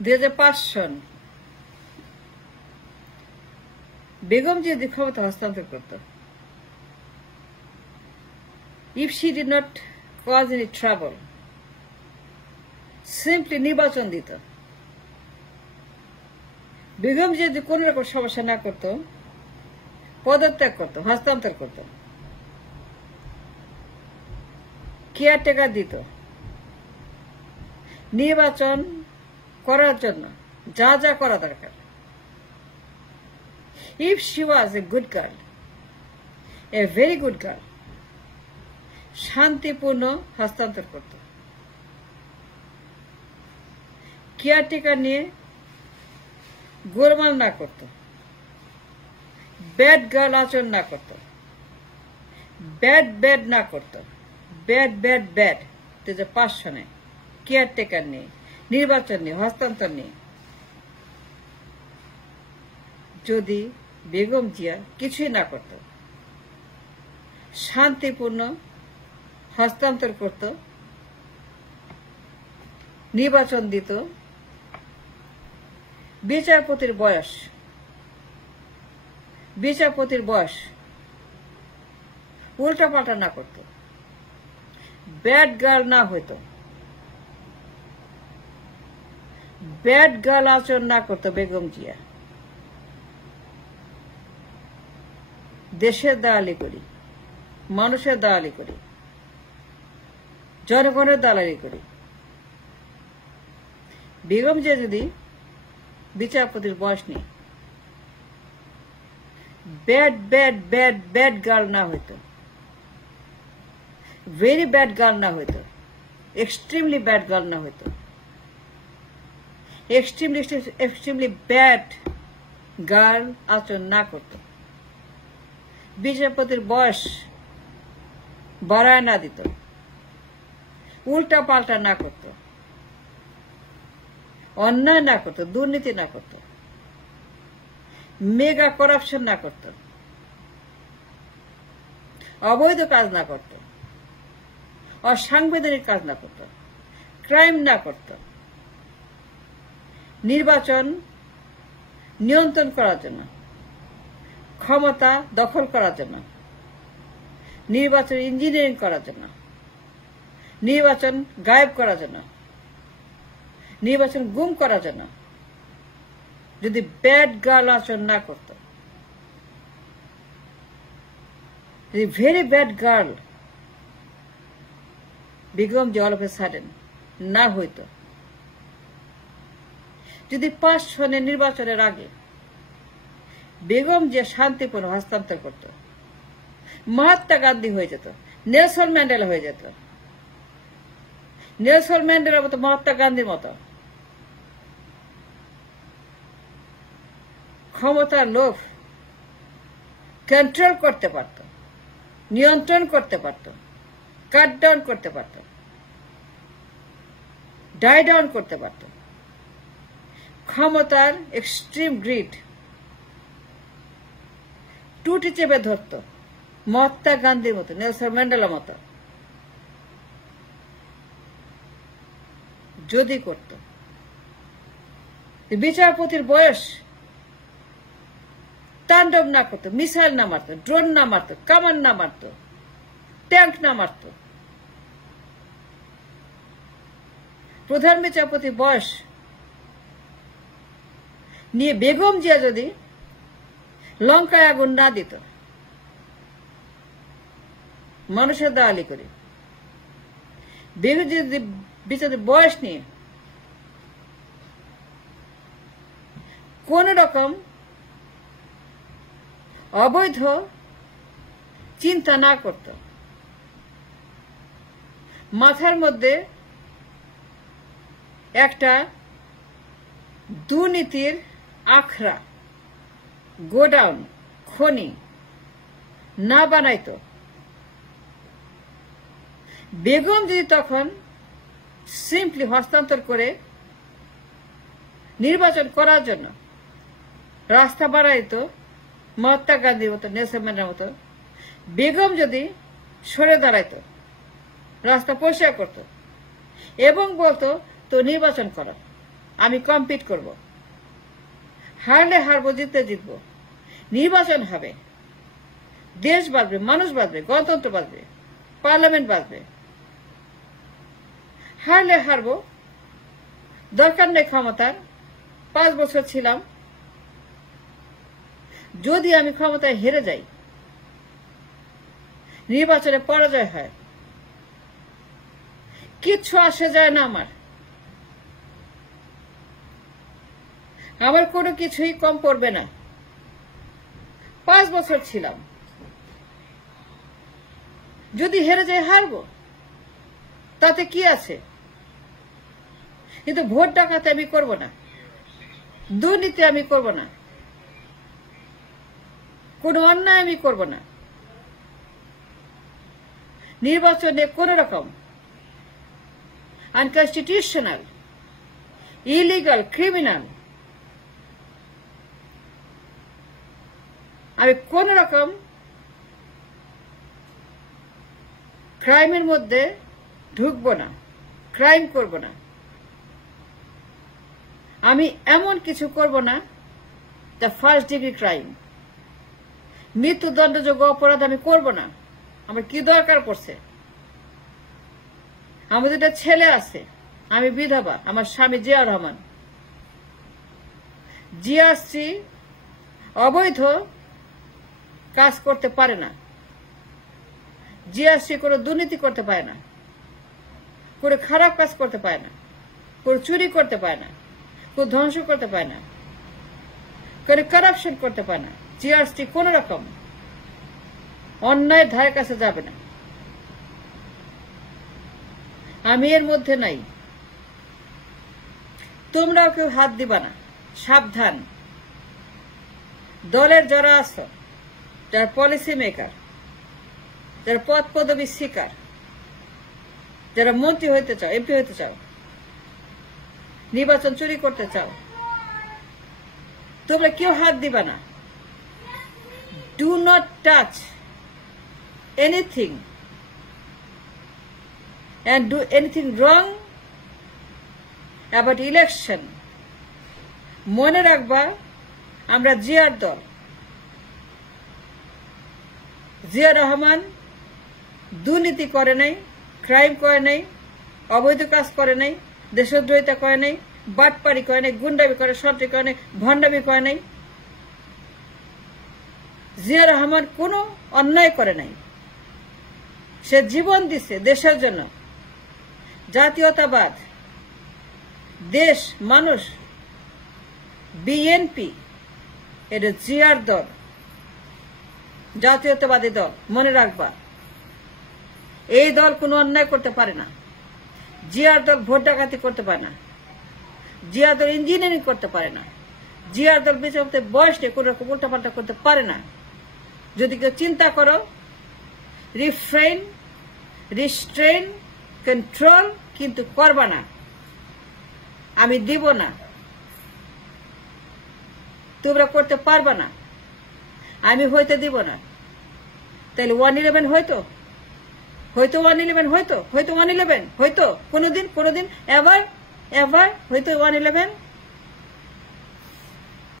2005 সন বেগম যদি ক্ষমতা হস্তান্তর করত, if she did not cause any trouble, simply নির্বাচন দিত, বেগম যদি কোন রকম সমস্যা না করত, পদত্যাগ করত, হস্তান্তর করত, কেয়ারটেকার দিত, নির্বাচন করার জন্য যা যা করা দরকার, if she was a good girl, a very good girl, শান্তিপূর্ণ হস্তান্তর করত, কেয়ারটেকার নিয়ে গোলমাল না করত, ব্যাড গার্ল আচরণ না করত, ব্যাড না করত, ব্যাড 2005 সনে কেয়ারটেকার নিয়ে, নির্বাচন নিয়ে, হস্তান্তর নিয়ে যদি বেগম জিয়া কিছুই না করত, শান্তিপূর্ণ হস্তান্তর করত, নির্বাচন দিত, বিচারপতির বয়স উল্টাপাল্টা না করত, ব্যাড গার্ল না হইত, ব্যাড গার্ল আচরণ না করত বেগম জিয়া, দেশের দালালি করি, মানুষের দালালি করি, জনগণের দালালি করি। বেগম জিয়া যদি বিচারপতির বয়স নেই, ব্যাড গার্ল না হইতো, ভেরি ব্যাড গার্ল না হইতো, এক্সট্রিমলি ব্যাড গার্ল না হইতো, এক্সট্রিমলি ব্যাড গার্ল আচরণ না করত, বিচারপতির বয়স বাড়ায় না দিত, উল্টা পাল্টা না করত, অন্যায় না করত, দুর্নীতি না করত, মেগা করাপশন না করত, অবৈধ কাজ না করত, অসাংবিধানিক কাজ না করত, ক্রাইম না করত, নির্বাচন নিয়ন্ত্রণ করার জন্য, ক্ষমতা দখল করার জন্য, নির্বাচন ইঞ্জিনিয়ারিং করার জন্য, নির্বাচন গায়েব করার জন্য, নির্বাচন গুম করার জন্য যদি ব্যাড গার্ল আচরণ না করত, যদি ভেরি ব্যাড গার্ল বেগম যে অল অফ এ সাডেন না হইত, যদি 5 সনের নির্বাচনের আগে বেগম যে শান্তিপূর্ণ হস্তান্তর করত, মহাত্মা গান্ধী হয়ে যেত, নেলসন ম্যান্ডেলা হয়ে যেত, নেলসন ম্যান্ডেলার মতো, মহাত্মা গান্ধীর মতো ক্ষমতার লোভ কন্ট্রোল করতে পারত, নিয়ন্ত্রণ করতে পারত, কাট ডাউন করতে পারত, ডাই ডাউন করতে পারত, ক্ষমতার এক্সট্রিম গ্রিড টুটি চেপে ধরত, মহাত্মা গান্ধীর মতো, নেলসন ম্যান্ডেলার মতো যদি করত, বিচারপতির বয়স তাণ্ডব না করত, মিসাইল না মারত, ড্রোন না মারত, কামান না মারত, ট্যাঙ্ক না মারত, প্রধান বিচারপতি বয়স নিয়ে বেগম জিয়া যদি লঙ্কায় আগুন না দিত, মানুষের দালালি করে, বেগম জিয়া যদি বিচারপতি বয়স নিয়ে কোন রকম অবৈধ চিন্তা না করত, মাথার মধ্যে একটা দুর্নীতির আখড়া, গোডাউন, খনি না বানাইতো, বেগম যদি তখন সিম্পলি হস্তান্তর করে নির্বাচন করার জন্য রাস্তা বাড়াইতো, মহাত্মা গান্ধীর মতো, নেলসন ম্যান্ডেলার মতো, বেগম যদি সরে দাঁড়াইতো, রাস্তা পরিষ্কার করত এবং বলতো তো নির্বাচন করো, আমি কম্পিট করব, হারলে হারবো, জিতলে জিতবো, নির্বাচন হবে, দেশ বাঁচবে, মানুষ বাঁচবে, গণতন্ত্র বাঁচবে, পার্লামেন্ট বাঁচবে। হারলে হারবো, দরকার নেই ক্ষমতার, 5 বছর ছিলাম। যদি আমি ক্ষমতায় হেরে যাই, নির্বাচনে পরাজয় হয়, কিচ্ছু আসে যায় না। আমার কোনো কিছুই কম পড়বে না। 5 বছর ছিলাম, যদি হেরে যাই হারবো, তাতে কি আছে? কিন্তু ভোট ডাকাতি আমি করব না, দুর্নীতি আমি করব না, কোনো অন্যায় আমি করব না। নির্বাচনে কোন রকম আনকনস্টিটিউশনাল, ইলিগাল, ক্রিমিনাল আমি কোন রকম ক্রাইমের মধ্যে ঢুকবো না, ক্রাইম করব না। আমি এমন কিছু করব না যা 1st ডিগ্রি ক্রাইম, মৃত্যুদণ্ডযোগ্য অপরাধ আমি করব না। আমার কি দরকার পড়ছে? আমার 2টা ছেলে আছে, আমি বিধবা, আমার স্বামী জিয়া রহমান। জিয়াশ্রী অবৈধ কাজ করতে পারে না, জিয়াশ্রী কোনো দুর্নীতি করতে পারে না, কোনো খারাপ কাজ করতে পারে না, কোনো চুরি করতে পারে না, কোনো ধ্বংস করতে পারে না, কোনো কারাপশন করতে পারে না। জিয়াশ্রী কোন রকম অন্যায়ের ধারে কাছে যাবে না। আমি এর মধ্যে নাই, তোমরাও কেউ হাত দিবা না, সাবধান। দলের যারা আছো, যারা পলিসি মেকার, যারা পদ পদবী শিকার, যারা মন্ত্রী হইতে চাও, এমপি হইতে চাও, নির্বাচন চুরি করতে চাও, তোমরা কেউ হাত দিবা না। Do not touch anything and do anything wrong about election. মনে রাখবা, আমরা জিয়ার দল। জিয়া রহমান দুর্নীতি করে নাই, ক্রাইম করে নাই, অবৈধ কাজ করে নাই, দেশদ্রোহিতা করে নাই, বাটপাড়ি করে নাই, গুন্ডামি করে, সন্ত্রাসী করে নাই, ভণ্ডামি করে নাই। জিয়া রহমান কোনো অন্যায় করে নাই। সে জীবন দিছে দেশের জন্য। জাতীয়তাবাদ, দেশ, মানুষ, বিএনপি এটা জিয়ার দল, জাতীয়তাবাদী দল। মনে রাখবা, এই দল কোনো অন্যায় করতে পারে না। জিয়ার দল ভোট ডাকাতি করতে পারে না, জিয়ার দল ইঞ্জিনিয়ারিং করতে পারে না, জিয়ার দল বেঁচে উঠতে বয়স নেই, কোন রকম উল্টাপাল্টা করতে পারে না। যদি কেউ চিন্তা করো, রিফ্রেন, রিস্ট্রেন, কন্ট্রোল কিন্তু করবা না। আমি দিব না, তোমরা করতে পারবা না, আমি হইতে দিব না। তাহলে 111 হয়তো 111 হয়তো 111 হয়তো কোনদিন এভার হয়তো 111